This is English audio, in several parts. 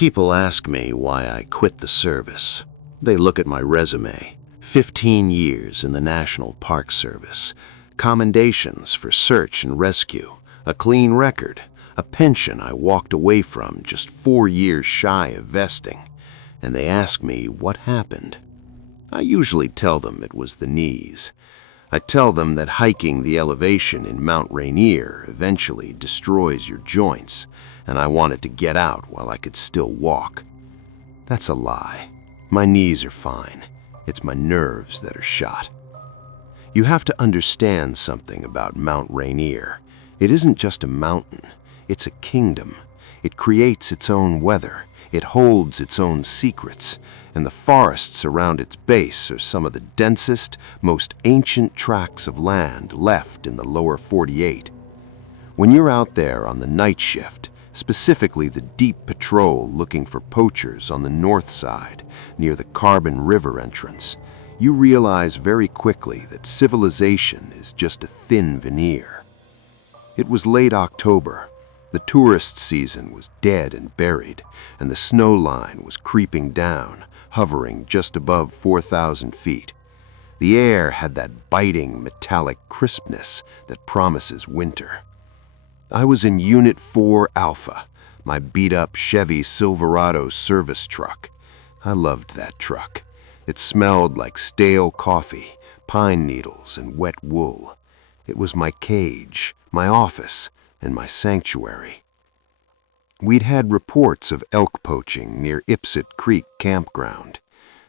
People ask me why I quit the service. They look at my resume, 15 years in the National Park Service, commendations for search and rescue, a clean record, a pension I walked away from just 4 years shy of vesting, and they ask me what happened. I usually tell them it was the knees. I tell them that hiking the elevation in Mount Rainier eventually destroys your joints, and I wanted to get out while I could still walk. That's a lie. My knees are fine. It's my nerves that are shot. You have to understand something about Mount Rainier. It isn't just a mountain. It's a kingdom. It creates its own weather. It holds its own secrets, and the forests around its base are some of the densest, most ancient tracts of land left in the lower 48. When you're out there on the night shift, specifically the deep patrol looking for poachers on the north side, near the Carbon River entrance, you realize very quickly that civilization is just a thin veneer. It was late October. The tourist season was dead and buried, and the snow line was creeping down, hovering just above 4,000 feet. The air had that biting, metallic crispness that promises winter. I was in Unit 4 Alpha, my beat-up Chevy Silverado service truck. I loved that truck. It smelled like stale coffee, pine needles, and wet wool. It was my cage, my office, and my sanctuary. We'd had reports of elk poaching near Ipsit Creek Campground.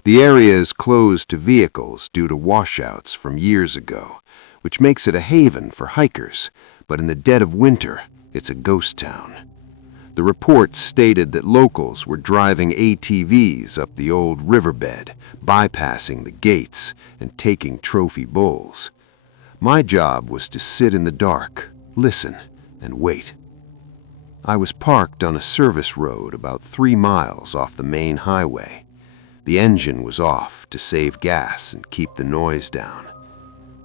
The area is closed to vehicles due to washouts from years ago, which makes it a haven for hikers, but in the dead of winter, it's a ghost town. The reports stated that locals were driving ATVs up the old riverbed, bypassing the gates and taking trophy bulls. My job was to sit in the dark, listen, and wait. I was parked on a service road about 3 miles off the main highway. The engine was off to save gas and keep the noise down.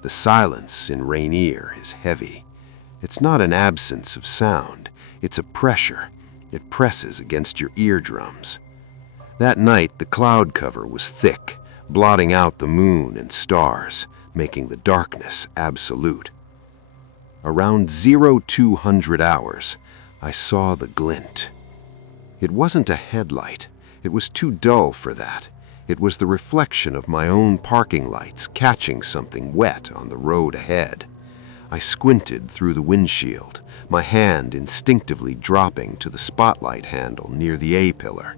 The silence in Rainier is heavy. It's not an absence of sound, it's a pressure. It presses against your eardrums. That night, the cloud cover was thick, blotting out the moon and stars, making the darkness absolute. Around 0200 hours, I saw the glint. It wasn't a headlight. It was too dull for that. It was the reflection of my own parking lights catching something wet on the road ahead. I squinted through the windshield, my hand instinctively dropping to the spotlight handle near the A-pillar.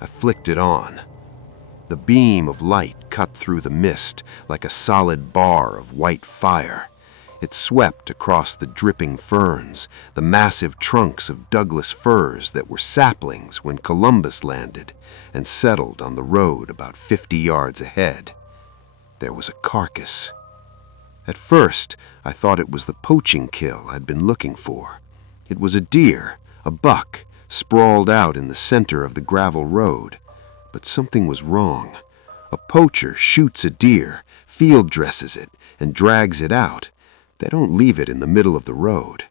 I flicked it on. The beam of light cut through the mist like a solid bar of white fire. It swept across the dripping ferns, the massive trunks of Douglas firs that were saplings when Columbus landed, and settled on the road about 50 yards ahead. There was a carcass. At first, I thought it was the poaching kill I'd been looking for. It was a deer, a buck, sprawled out in the center of the gravel road. But something was wrong. A poacher shoots a deer, field dresses it, and drags it out. They don't leave it in the middle of the road.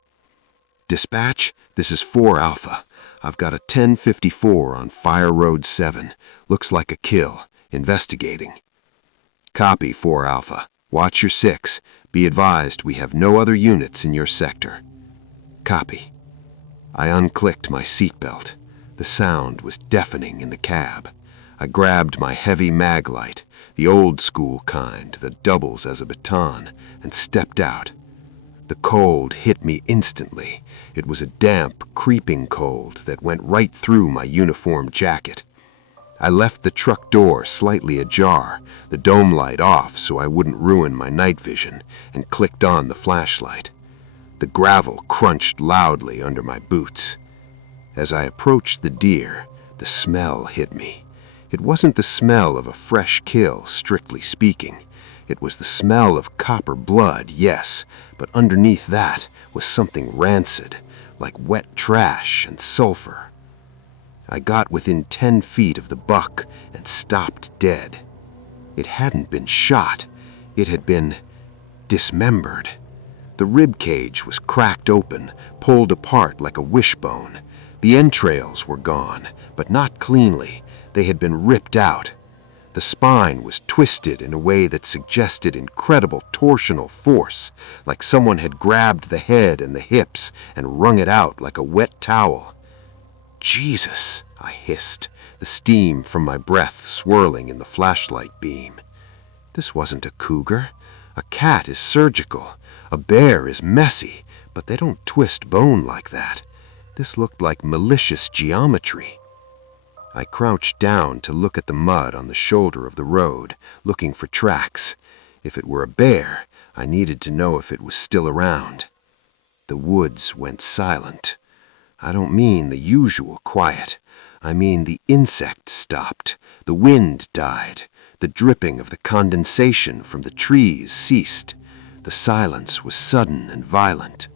Dispatch, this is 4 Alpha. I've got a 1054 on Fire Road 7. Looks like a kill. Investigating. Copy, 4 Alpha. Watch your 6. Be advised we have no other units in your sector. Copy. I unclicked my seatbelt. The sound was deafening in the cab. I grabbed my heavy mag light, the old-school kind that doubles as a baton, and stepped out. The cold hit me instantly. It was a damp, creeping cold that went right through my uniform jacket. I left the truck door slightly ajar, the dome light off so I wouldn't ruin my night vision, and clicked on the flashlight. The gravel crunched loudly under my boots. As I approached the deer, the smell hit me. It wasn't the smell of a fresh kill, strictly speaking. It was the smell of copper blood, yes, but underneath that was something rancid, like wet trash and sulfur. I got within 10 feet of the buck and stopped dead. It hadn't been shot. It had been dismembered. The rib cage was cracked open, pulled apart like a wishbone. The entrails were gone, but not cleanly. They had been ripped out. The spine was twisted in a way that suggested incredible torsional force, like someone had grabbed the head and the hips and wrung it out like a wet towel. "Jesus," I hissed, the steam from my breath swirling in the flashlight beam. This wasn't a cougar. A cat is surgical. A bear is messy, but they don't twist bone like that. This looked like malicious geometry. I crouched down to look at the mud on the shoulder of the road, looking for tracks. If it were a bear, I needed to know if it was still around. The woods went silent. I don't mean the usual quiet. I mean the insects stopped, the wind died, the dripping of the condensation from the trees ceased. The silence was sudden and violent.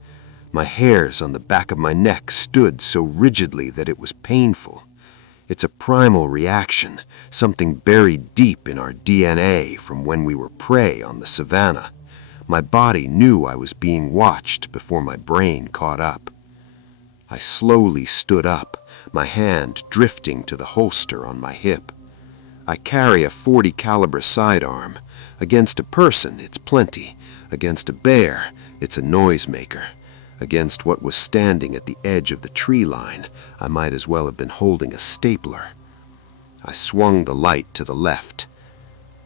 My hairs on the back of my neck stood so rigidly that it was painful. It's a primal reaction, something buried deep in our DNA from when we were prey on the savannah. My body knew I was being watched before my brain caught up. I slowly stood up, my hand drifting to the holster on my hip. I carry a .40 caliber sidearm. Against a person, it's plenty. Against a bear, it's a noisemaker. Against what was standing at the edge of the tree line, I might as well have been holding a stapler. I swung the light to the left.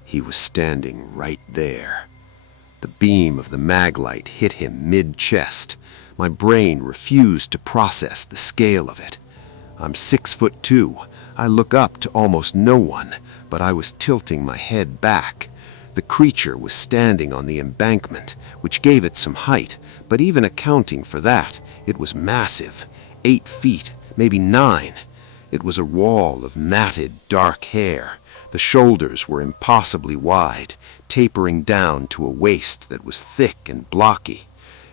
He was standing right there. The beam of the mag light hit him mid-chest. My brain refused to process the scale of it. I'm 6'2". I look up to almost no one, but I was tilting my head back. The creature was standing on the embankment, which gave it some height, but even accounting for that, it was massive, 8 feet, maybe 9. It was a wall of matted, dark hair. The shoulders were impossibly wide, tapering down to a waist that was thick and blocky.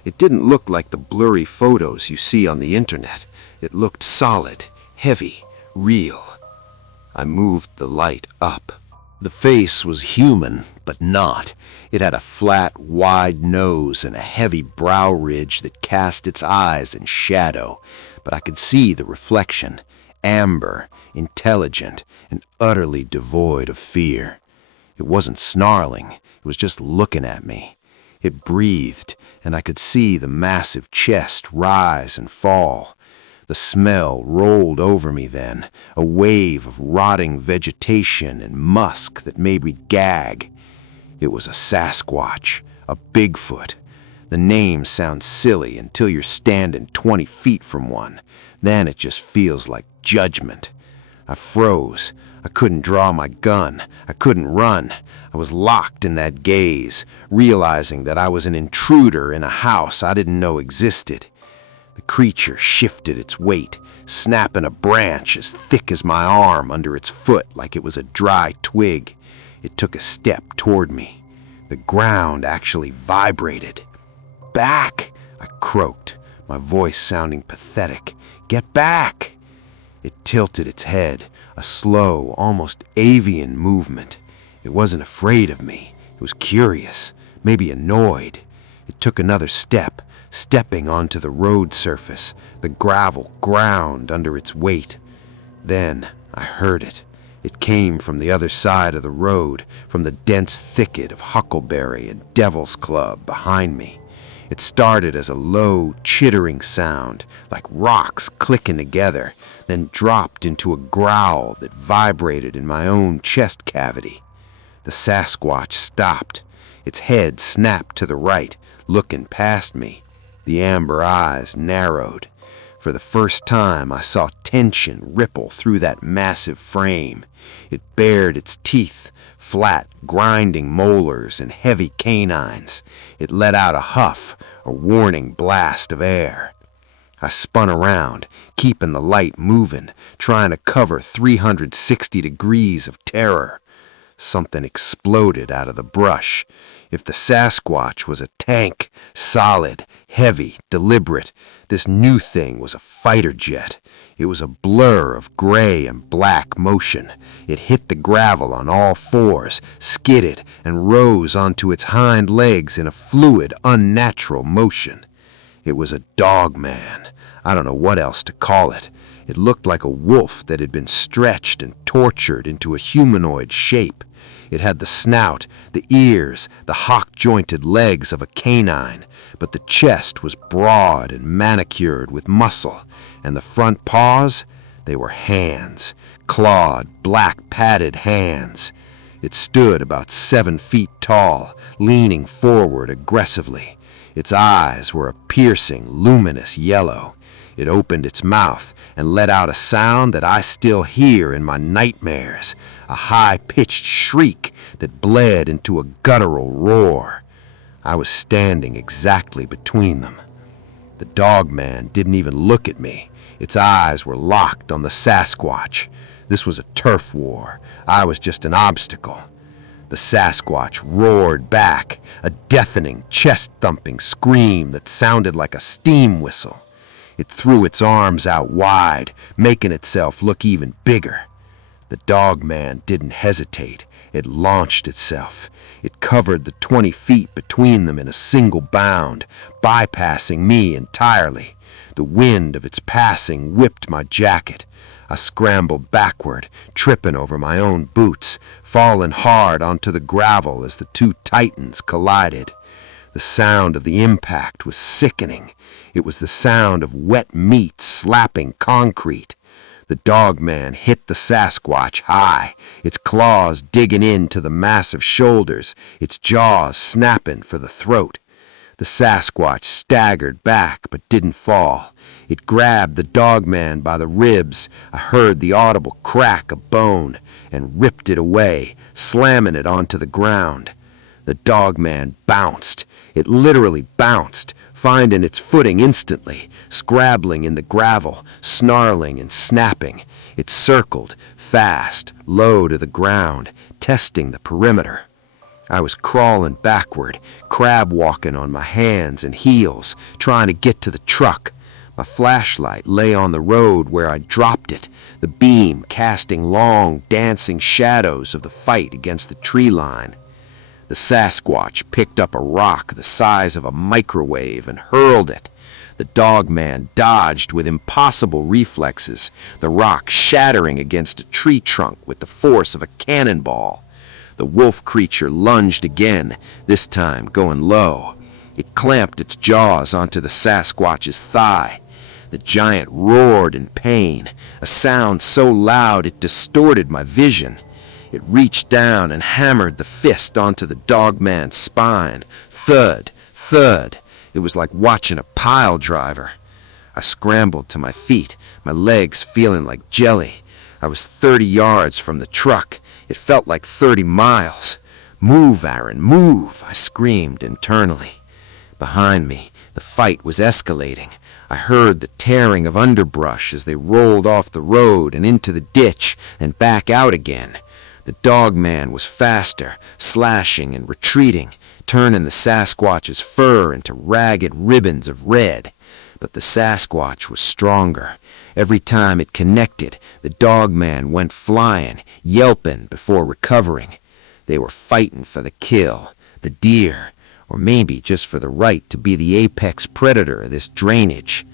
It didn't look like the blurry photos you see on the internet. It looked solid, heavy, real. I moved the light up. The face was human, but not. It had a flat, wide nose and a heavy brow ridge that cast its eyes in shadow, but I could see the reflection, amber, intelligent, and utterly devoid of fear. It wasn't snarling, it was just looking at me. It breathed, and I could see the massive chest rise and fall. The smell rolled over me then, a wave of rotting vegetation and musk that made me gag. It was a Sasquatch, a Bigfoot. The name sounds silly until you're standing 20 feet from one. Then it just feels like judgment. I froze. I couldn't draw my gun. I couldn't run. I was locked in that gaze, realizing that I was an intruder in a house I didn't know existed. The creature shifted its weight, snapping a branch as thick as my arm under its foot like it was a dry twig. It took a step toward me. The ground actually vibrated. "Back!" I croaked, my voice sounding pathetic. "Get back!" It tilted its head, a slow, almost avian movement. It wasn't afraid of me. It was curious, maybe annoyed. It took another step, stepping onto the road surface. The gravel ground under its weight. Then I heard it. It came from the other side of the road, from the dense thicket of huckleberry and devil's club behind me. It started as a low, chittering sound, like rocks clicking together, then dropped into a growl that vibrated in my own chest cavity. The Sasquatch stopped. Its head snapped to the right, looking past me. The amber eyes narrowed. For the first time, I saw tension ripple through that massive frame. It bared its teeth, flat, grinding molars and heavy canines. It let out a huff, a warning blast of air. I spun around, keeping the light moving, trying to cover 360 degrees of terror. Something exploded out of the brush. If the Sasquatch was a tank, solid, heavy, deliberate, this new thing was a fighter jet. It was a blur of gray and black motion. It hit the gravel on all fours, skidded, and rose onto its hind legs in a fluid, unnatural motion. It was a Dogman. I don't know what else to call it. It looked like a wolf that had been stretched and tortured into a humanoid shape. It had the snout, the ears, the hock-jointed legs of a canine, but the chest was broad and manicured with muscle, and the front paws, they were hands, clawed, black-padded hands. It stood about 7 feet tall, leaning forward aggressively. Its eyes were a piercing, luminous yellow. It opened its mouth and let out a sound that I still hear in my nightmares, a high-pitched shriek that bled into a guttural roar. I was standing exactly between them. The Dogman didn't even look at me. Its eyes were locked on the Sasquatch. This was a turf war. I was just an obstacle. The Sasquatch roared back, a deafening, chest-thumping scream that sounded like a steam whistle. It threw its arms out wide, making itself look even bigger. The Dogman didn't hesitate. It launched itself. It covered the 20 feet between them in a single bound, bypassing me entirely. The wind of its passing whipped my jacket. I scrambled backward, tripping over my own boots, falling hard onto the gravel as the two titans collided. The sound of the impact was sickening. It was the sound of wet meat slapping concrete. The Dogman hit the Sasquatch high, its claws digging into the massive shoulders, its jaws snapping for the throat. The Sasquatch staggered back but didn't fall. It grabbed the Dogman by the ribs. I heard the audible crack of bone and ripped it away, slamming it onto the ground. The Dogman bounced. It literally bounced, finding its footing instantly, scrabbling in the gravel, snarling and snapping. It circled, fast, low to the ground, testing the perimeter. I was crawling backward, crab-walking on my hands and heels, trying to get to the truck. My flashlight lay on the road where I dropped it, the beam casting long, dancing shadows of the fight against the tree line. The Sasquatch picked up a rock the size of a microwave and hurled it. The Dogman dodged with impossible reflexes, the rock shattering against a tree trunk with the force of a cannonball. The wolf creature lunged again, this time going low. It clamped its jaws onto the Sasquatch's thigh. The giant roared in pain, a sound so loud it distorted my vision. It reached down and hammered the fist onto the Dogman's spine. Thud, thud. It was like watching a pile driver. I scrambled to my feet, my legs feeling like jelly. I was 30 yards from the truck. It felt like 30 miles. "Move, Aaron, move," I screamed internally. Behind me, the fight was escalating. I heard the tearing of underbrush as they rolled off the road and into the ditch and back out again. The Dogman was faster, slashing and retreating, turning the Sasquatch's fur into ragged ribbons of red. But the Sasquatch was stronger. Every time it connected, the Dogman went flying, yelping before recovering. They were fighting for the kill, the deer, or maybe just for the right to be the apex predator of this drainage.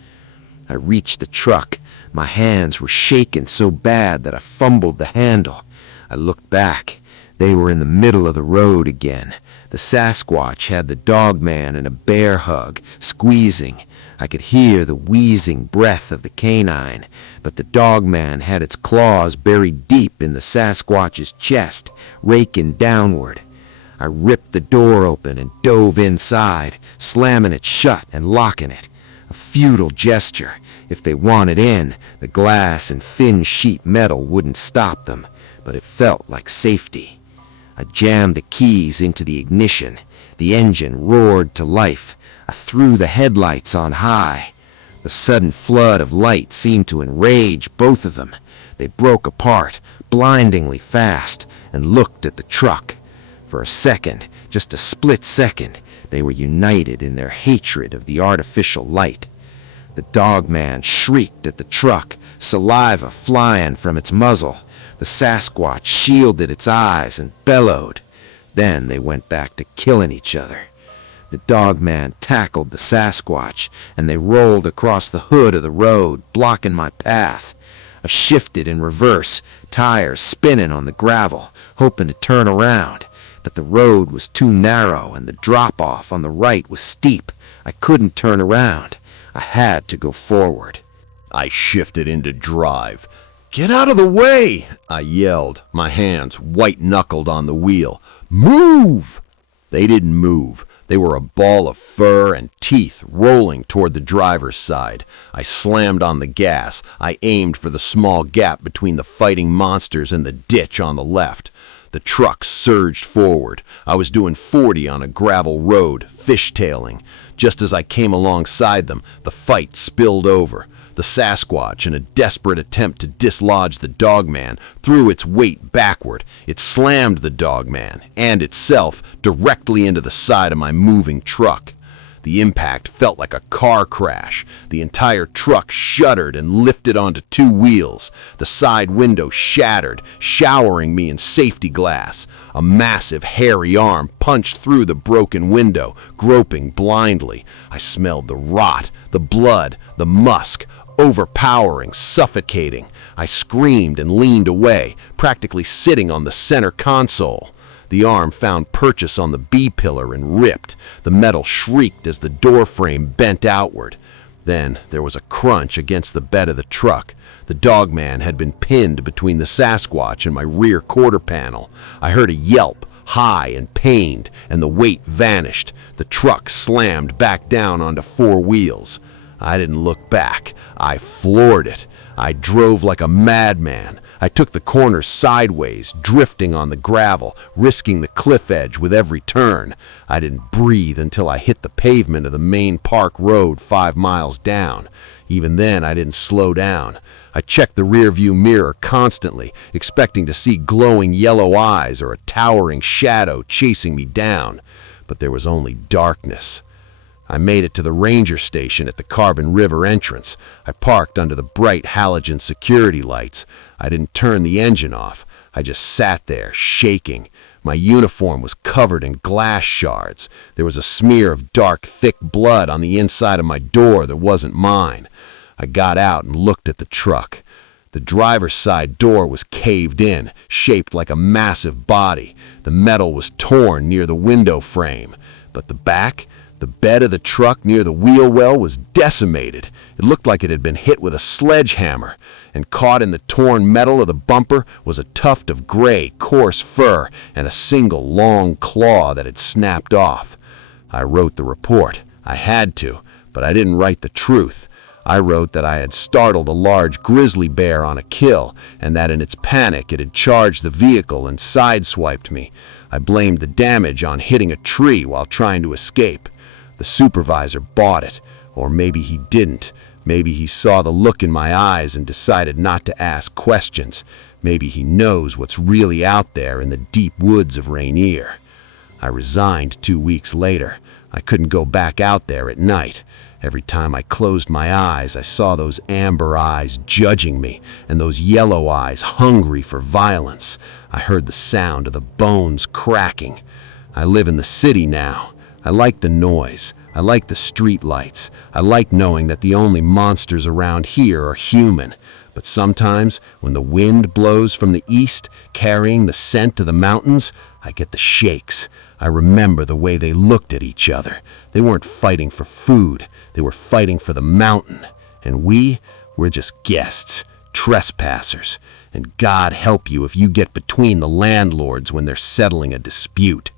I reached the truck. My hands were shaking so bad that I fumbled the handle. I looked back. They were in the middle of the road again. The Sasquatch had the Dogman in a bear hug, squeezing. I could hear the wheezing breath of the canine, but the Dogman had its claws buried deep in the Sasquatch's chest, raking downward. I ripped the door open and dove inside, slamming it shut and locking it. A futile gesture. If they wanted in, the glass and thin sheet metal wouldn't stop them, but it felt like safety. I jammed the keys into the ignition. The engine roared to life. I threw the headlights on high. The sudden flood of light seemed to enrage both of them. They broke apart, blindingly fast, and looked at the truck. For a second, just a split second, they were united in their hatred of the artificial light. The Dogman shrieked at the truck, saliva flying from its muzzle. The Sasquatch shielded its eyes and bellowed. Then they went back to killing each other. The Dogman tackled the Sasquatch, and they rolled across the hood of the road, blocking my path. I shifted in reverse, tires spinning on the gravel, hoping to turn around. But the road was too narrow and the drop-off on the right was steep. I couldn't turn around. I had to go forward. I shifted into drive. "Get out of the way!" I yelled, my hands white-knuckled on the wheel. "Move!" They didn't move. They were a ball of fur and teeth rolling toward the driver's side. I slammed on the gas. I aimed for the small gap between the fighting monsters and the ditch on the left. The truck surged forward. I was doing 40 on a gravel road, fishtailing. Just as I came alongside them, the fight spilled over. The Sasquatch, in a desperate attempt to dislodge the Dogman, threw its weight backward. It slammed the Dogman, and itself, directly into the side of my moving truck. The impact felt like a car crash. The entire truck shuddered and lifted onto two wheels. The side window shattered, showering me in safety glass. A massive, hairy arm punched through the broken window, groping blindly. I smelled the rot, the blood, the musk, overpowering, suffocating. I screamed and leaned away, practically sitting on the center console. The arm found purchase on the B-pillar and ripped. The metal shrieked as the door frame bent outward. Then there was a crunch against the bed of the truck. The Dogman had been pinned between the Sasquatch and my rear quarter panel. I heard a yelp, high and pained, and the weight vanished. The truck slammed back down onto four wheels. I didn't look back. I floored it. I drove like a madman. I took the corner sideways, drifting on the gravel, risking the cliff edge with every turn. I didn't breathe until I hit the pavement of the main park road 5 miles down. Even then, I didn't slow down. I checked the rearview mirror constantly, expecting to see glowing yellow eyes or a towering shadow chasing me down. But there was only darkness. I made it to the ranger station at the Carbon River entrance. I parked under the bright halogen security lights. I didn't turn the engine off. I just sat there, shaking. My uniform was covered in glass shards. There was a smear of dark, thick blood on the inside of my door that wasn't mine. I got out and looked at the truck. The driver's side door was caved in, shaped like a massive body. The metal was torn near the window frame. But the back? The bed of the truck near the wheel well was decimated. It looked like it had been hit with a sledgehammer, and caught in the torn metal of the bumper was a tuft of gray, coarse fur and a single long claw that had snapped off. I wrote the report. I had to, but I didn't write the truth. I wrote that I had startled a large grizzly bear on a kill, and that in its panic it had charged the vehicle and sideswiped me. I blamed the damage on hitting a tree while trying to escape. The supervisor bought it, or maybe he didn't. Maybe he saw the look in my eyes and decided not to ask questions. Maybe he knows what's really out there in the deep woods of Rainier. I resigned 2 weeks later. I couldn't go back out there at night. Every time I closed my eyes, I saw those amber eyes judging me, and those yellow eyes hungry for violence. I heard the sound of the bones cracking. I live in the city now. I like the noise. I like the street lights. I like knowing that the only monsters around here are human. But sometimes, when the wind blows from the east, carrying the scent of the mountains, I get the shakes. I remember the way they looked at each other. They weren't fighting for food. They were fighting for the mountain. And we're just guests, trespassers. And God help you if you get between the landlords when they're settling a dispute.